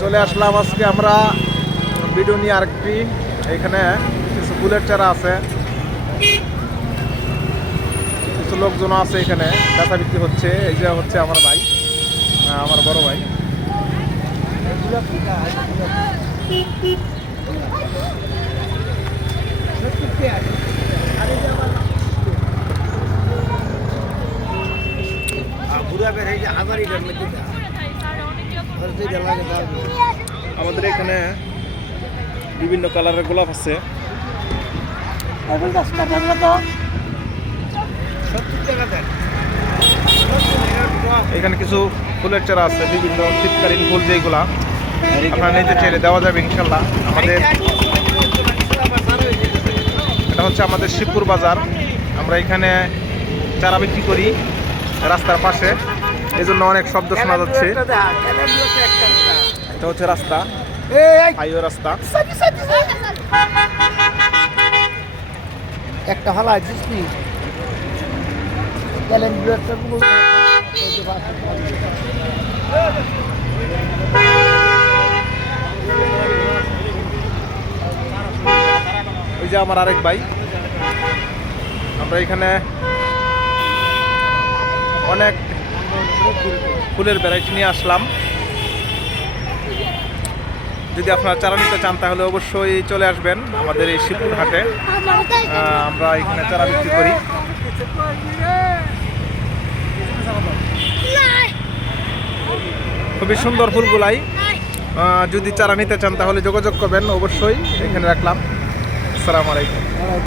চলে আসলাম আজকে আমরা ভিডিও নিয়ে আরেকটি। এখানে কিছু ফুলের চারা আছে, কিছু লোকজন আছে, এখানে বেচা বিক্রি হচ্ছে। এই যে হচ্ছে আমার ভাই, আমার বড় ভাই। আমাদের এখানে বিভিন্ন কালারের গোলাপ আছে। এখানে কিছু ফুলের চারা আছে, বিভিন্ন শীতকালীন ফুল যেগুলা আপনারা নিতে চাইলে দেওয়া যাবে ইনশাল্লাহ। আমাদের এটা হচ্ছে আমাদের শিবপুর বাজার। আমরা এখানে চারা বিক্রি করি রাস্তার পাশে, এই জন্য অনেক শব্দ শোনা যাচ্ছে। এটা হচ্ছে রাস্তা, হাইওয়ে রাস্তা। একটা হালা আছিস নি ওই যে আমার আরেক ভাই। আমরা এখানে অনেক ফুলের ভ্যারাইটি নিয়ে আসলাম। যদি আপনারা চারা নিতে চান তাহলে অবশ্যই চলে আসবেন আমাদের এই শিবপুর হাটে। আমরা এখানে চারা বিক্রি করি। খুবই সুন্দর ফুলগুলাই। যদি চারা নিতে চান তাহলে যোগাযোগ করবেন অবশ্যই। এখানে রাখলাম। আসসালামু আলাইকুম।